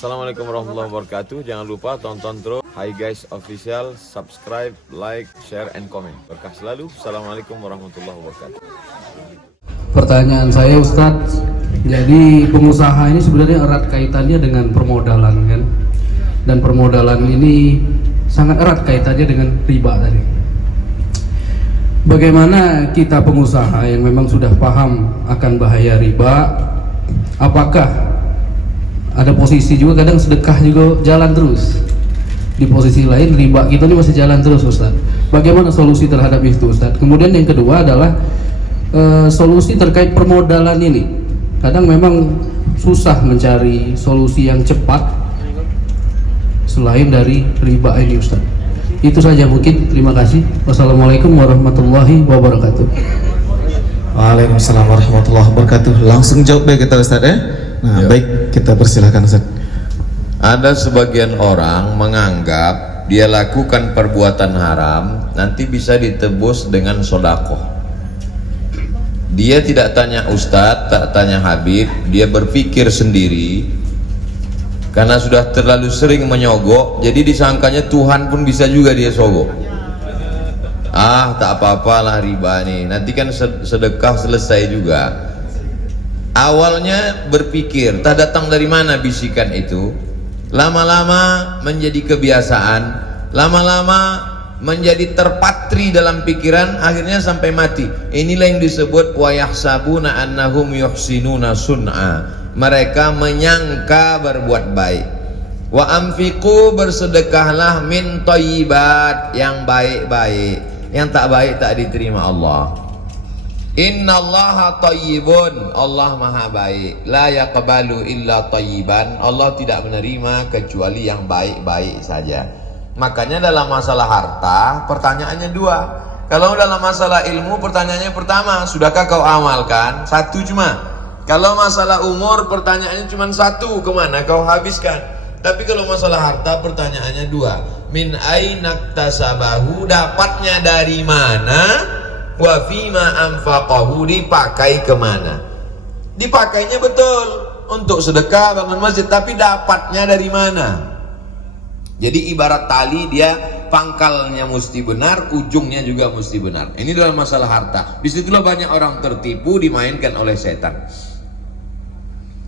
Assalamualaikum warahmatullahi wabarakatuh. Jangan lupa tonton terus Hi Guys Official, subscribe, like, share, and comment. Berkah selalu. Assalamualaikum warahmatullahi wabarakatuh. Pertanyaan saya Ustadz, jadi pengusaha ini sebenarnya erat kaitannya dengan permodalan kan? Dan permodalan ini sangat erat kaitannya dengan riba tadi. Bagaimana kita pengusaha yang memang sudah paham akan bahaya riba, apakah ada posisi juga kadang sedekah juga jalan terus, di posisi lain riba kita ini masih jalan terus Ustadz. Bagaimana solusi terhadap itu Ustadz? Kemudian yang kedua adalah solusi terkait permodalan ini. Kadang memang susah mencari solusi yang cepat selain dari riba ini Ustadz. Itu saja mungkin, terima kasih. Wassalamualaikum warahmatullahi wabarakatuh. Waalaikumsalam warahmatullahi wabarakatuh. Langsung jawab baik kita Ustadz ya. Nah, ya. Baik, kita persilahkan Ustaz. Ada sebagian orang menganggap dia lakukan perbuatan haram nanti bisa ditebus dengan sodakoh. Dia tidak tanya Ustadz, tak tanya Habib, dia berpikir sendiri karena sudah terlalu sering menyogok, jadi disangkanya Tuhan pun bisa juga dia sogok. Tak apa-apalah riba nih, nanti kan sedekah selesai juga. Awalnya berpikir, tak datang dari mana bisikan itu. Lama-lama menjadi kebiasaan, lama-lama menjadi terpatri dalam pikiran, akhirnya sampai mati. Inilah yang disebut wa yahsabuna annahum yuhsinuna sun'a. Mereka menyangka berbuat baik. Wa anfiqu, bersedekahlah, min thayyibat, yang baik-baik. Yang tak baik tak diterima Allah. Innallaha thayyibun, Allah maha baik. La yaqbalu illa thayyiban, Allah tidak menerima kecuali yang baik-baik saja. Makanya dalam masalah harta pertanyaannya dua. Kalau dalam masalah ilmu pertanyaannya pertama, sudahkah kau amalkan? Satu cuma. Kalau masalah umur pertanyaannya cuma satu, kemana kau habiskan? Tapi kalau masalah harta pertanyaannya dua. Min ainaktasabahu, dapatnya dari mana? Wa fima anfaqahu, dipakai kemana? Dipakainya betul untuk sedekah, bangun masjid, tapi dapatnya dari mana? Jadi ibarat tali, dia pangkalnya mesti benar, ujungnya juga mesti benar. Ini dalam masalah harta. Disitulah banyak orang tertipu, dimainkan oleh setan.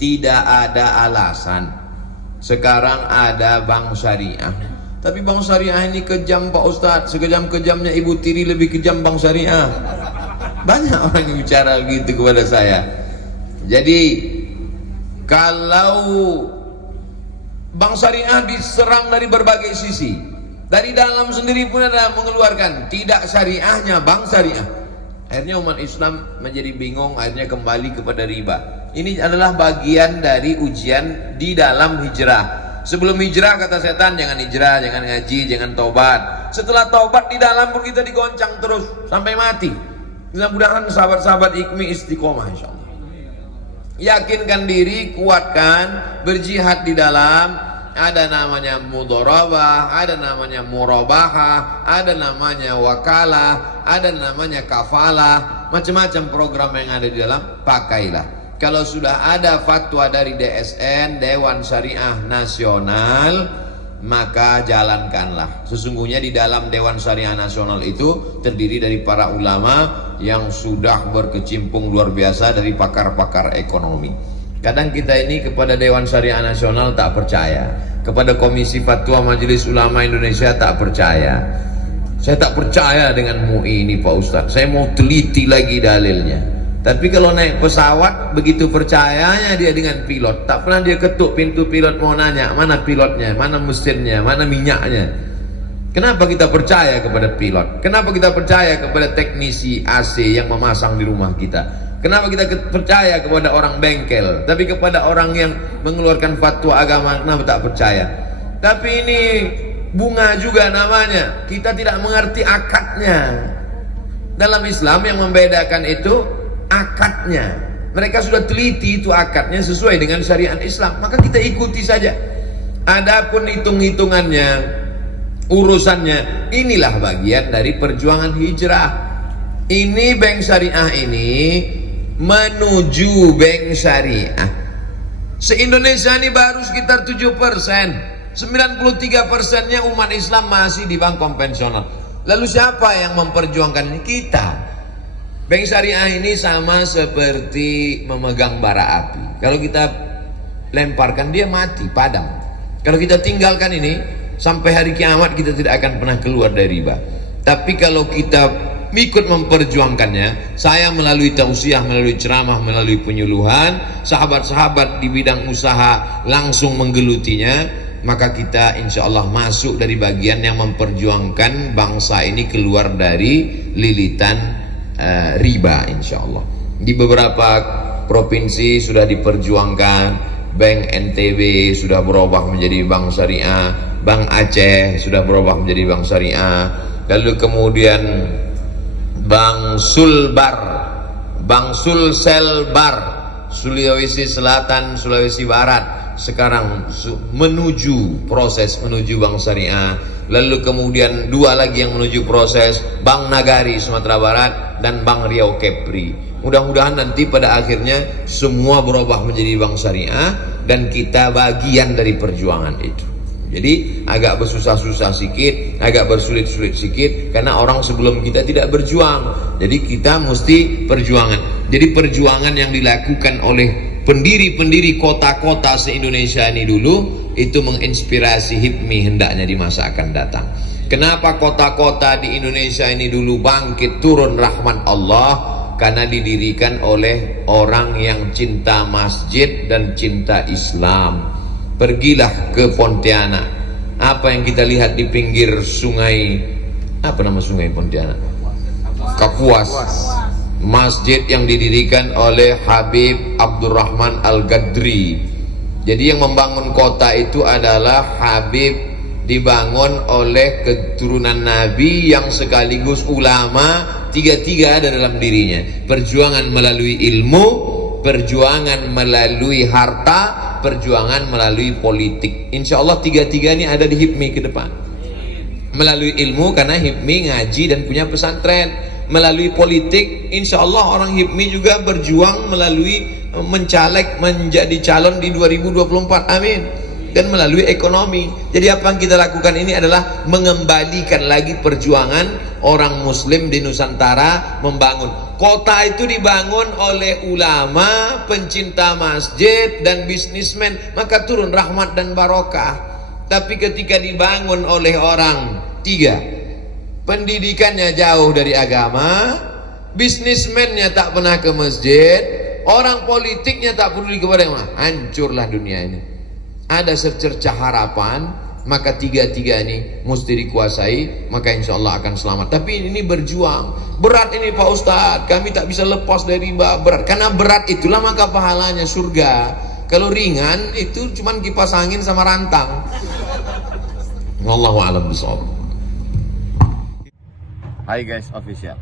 Tidak ada alasan sekarang ada bank syariah, tapi bank syariah ini kejam Pak Ustadz. Sekejam-kejamnya Ibu Tiri lebih kejam bank syariah. Banyak orang yang bicara begitu kepada saya. Jadi kalau bank syariah diserang dari berbagai sisi, dari dalam sendiri pun ada mengeluarkan tidak syariahnya bank syariah. Akhirnya umat Islam menjadi bingung, akhirnya kembali kepada riba. Ini adalah bagian dari ujian di dalam hijrah. Sebelum hijrah kata setan, jangan hijrah, jangan ngaji, jangan tobat. Setelah tobat di dalam pun kita digoncang terus sampai mati. Mudah-mudahan sahabat-sahabat Ikmi istiqomah insyaallah. Yakinkan diri, kuatkan, berjihad di dalam. Ada namanya mudharabah, ada namanya murabahah, ada namanya wakalah, ada namanya kafalah, macam-macam program yang ada di dalam, pakailah. Kalau sudah ada fatwa dari DSN, Dewan Syariah Nasional, maka jalankanlah. Sesungguhnya di dalam Dewan Syariah Nasional itu terdiri dari para ulama yang sudah berkecimpung luar biasa, dari pakar-pakar ekonomi. Kadang kita ini kepada Dewan Syariah Nasional tak percaya, kepada Komisi Fatwa Majelis Ulama Indonesia tak percaya. Saya tak percaya dengan MUI ini Pak Ustadz, saya mau teliti lagi dalilnya. Tapi kalau naik pesawat, begitu percayanya dia dengan pilot, tak pernah dia ketuk pintu pilot mau nanya mana pilotnya, mana mesinnya, mana minyaknya. Kenapa kita percaya kepada pilot? Kenapa kita percaya kepada teknisi AC yang memasang di rumah kita? Kenapa kita percaya kepada orang bengkel? Tapi kepada orang yang mengeluarkan fatwa agama, kenapa tak percaya? Tapi ini bunga juga namanya. Kita tidak mengerti akadnya. Dalam Islam yang membedakan itu akadnya. Mereka sudah teliti itu akadnya sesuai dengan syariat Islam, maka kita ikuti saja. Adapun hitung-hitungannya, urusannya, inilah bagian dari perjuangan hijrah. Ini bank syariah ini menuju bank syariah. Se-Indonesia ini baru sekitar 7%. 93%-nya umat Islam masih di bank konvensional. Lalu siapa yang memperjuangkan ini? Kita. Bank syariah ini sama seperti memegang bara api. Kalau kita lemparkan, dia mati, padam. Kalau kita tinggalkan ini, sampai hari kiamat kita tidak akan pernah keluar dari riba. Tapi kalau kita ikut memperjuangkannya, saya melalui tausiah, melalui ceramah, melalui penyuluhan, sahabat-sahabat di bidang usaha langsung menggelutinya, maka kita insya Allah masuk dari bagian yang memperjuangkan bangsa ini keluar dari lilitan riba insya Allah. Di beberapa provinsi sudah diperjuangkan, Bank NTB sudah berubah menjadi bank syariah, Bank Aceh sudah berubah menjadi bank syariah, lalu kemudian Bank Sulbar, Bank Sulselbar, Sulawesi Selatan, Sulawesi Barat sekarang menuju proses menuju bank syariah. Lalu kemudian dua lagi yang menuju proses, Bank Nagari Sumatera Barat dan Bank Riau Kepri. Mudah-mudahan nanti pada akhirnya semua berubah menjadi bank syariah dan kita bagian dari perjuangan itu. Jadi agak bersusah-susah sikit, agak bersulit-sulit sikit, karena orang sebelum kita tidak berjuang. Jadi kita mesti perjuangan. Jadi perjuangan yang dilakukan oleh pendiri-pendiri kota-kota se-Indonesia ini dulu, itu menginspirasi HIPMI hendaknya di masa akan datang. Kenapa kota-kota di Indonesia ini dulu bangkit turun rahmat Allah? Karena didirikan oleh orang yang cinta masjid dan cinta Islam. Pergilah ke Pontianak. Apa yang kita lihat di pinggir sungai, apa nama sungai Pontianak? Kapuas. Masjid yang didirikan oleh Habib Abdurrahman Al-Gadri. Jadi yang membangun kota itu adalah Habib, dibangun oleh keturunan Nabi yang sekaligus ulama, tiga-tiga ada dalam dirinya. Perjuangan melalui ilmu, perjuangan melalui harta, perjuangan melalui politik. Insya Allah tiga-tiga ini ada di HIPMI ke depan. Melalui ilmu karena HIPMI ngaji dan punya pesantren. Melalui politik, insya Allah orang HIPMI juga berjuang melalui mencaleg menjadi calon di 2024, amin. Dan melalui ekonomi. Jadi apa yang kita lakukan ini adalah mengembalikan lagi perjuangan orang muslim di Nusantara membangun. Kota itu dibangun oleh ulama, pencinta masjid dan bisnismen, maka turun rahmat dan barokah. Tapi ketika dibangun oleh orang tiga, pendidikannya jauh dari agama, bisnismennya tak pernah ke masjid, orang politiknya tak peduli kepada yang mana, hancurlah dunia ini. Ada secercah harapan, maka tiga-tiga ini mesti dikuasai, maka insya Allah akan selamat. Tapi ini berjuang, berat ini Pak Ustadz, kami tak bisa lepas dari riba, berat. Karena berat itulah maka pahalanya surga. Kalau ringan itu cuman kipas angin sama rantang. Wallahu a'lam bishawab. Hai guys, official.